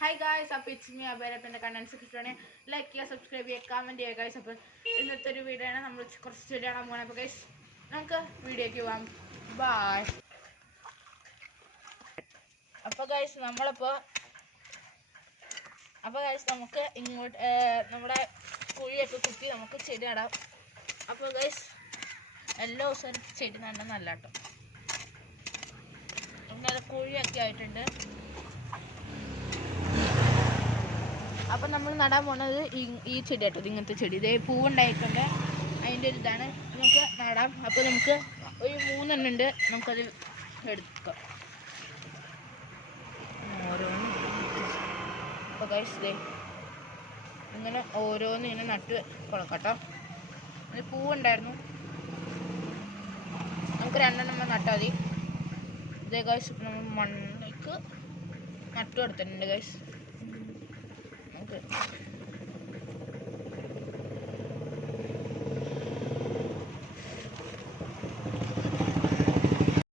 Hi guys, അപ്പോൾ it's me അബേര. അപ്പോൾ എൻ്റെ കണ്ടൻസ് ഇഷ്ടമാണെങ്കിൽ ലൈക്ക് ചെയ്യുക, സബ്സ്ക്രൈബ് ചെയ്യുക, കമൻറ്റ് ചെയ്യുക ഗൈസ്. അപ്പോൾ ഇന്നത്തെ ഒരു വീഡിയോ ആണ്, നമ്മൾ കുറച്ച് ചെടി കാണാൻ പോകണം. അപ്പോൾ ഗൈസ് നമുക്ക് വീഡിയോയ്ക്ക് പോകാം. ബൈ. അപ്പോൾ ഗൈസ് നമുക്ക് ഇങ്ങോട്ട് നമ്മുടെ കുഴിയൊക്കെ കുത്തി നമുക്ക് ചെടി നടാം. അപ്പോൾ ഗൈസ് എല്ലാ ദിവസവും ചെടി നടണം നല്ല കേട്ടോ. ഇങ്ങനെ കുഴിയൊക്കെ ആയിട്ടുണ്ട്. അപ്പം നമ്മൾ നടാൻ പോണത് ഈ ചെടി ആട്ടോ, ഇങ്ങനത്തെ ചെടി. ഇതേ പൂവുണ്ടായിട്ടുണ്ട്, അതിൻ്റെ ഒരു ഇതാണ്. നമുക്ക് നടാം. അപ്പോൾ നമുക്ക് ഒരു 3 എണ്ണം ഉണ്ട്, നമുക്കത് എടുക്കാം ഓരോന്ന്. അപ്പോൾ ഗൈസ് ഇതേ ഇങ്ങനെ ഓരോന്ന് ഇങ്ങനെ നട്ട് കൊടുക്കട്ടോ. അത് പൂവുണ്ടായിരുന്നു, നമുക്ക് 2 എണ്ണം നട്ടാൽ മതി. ഇതേ ഗൈസ് നമ്മൾ മണ്ണിലേക്ക് നട്ടു കൊടുത്തിട്ടുണ്ട് ഗൈസ്.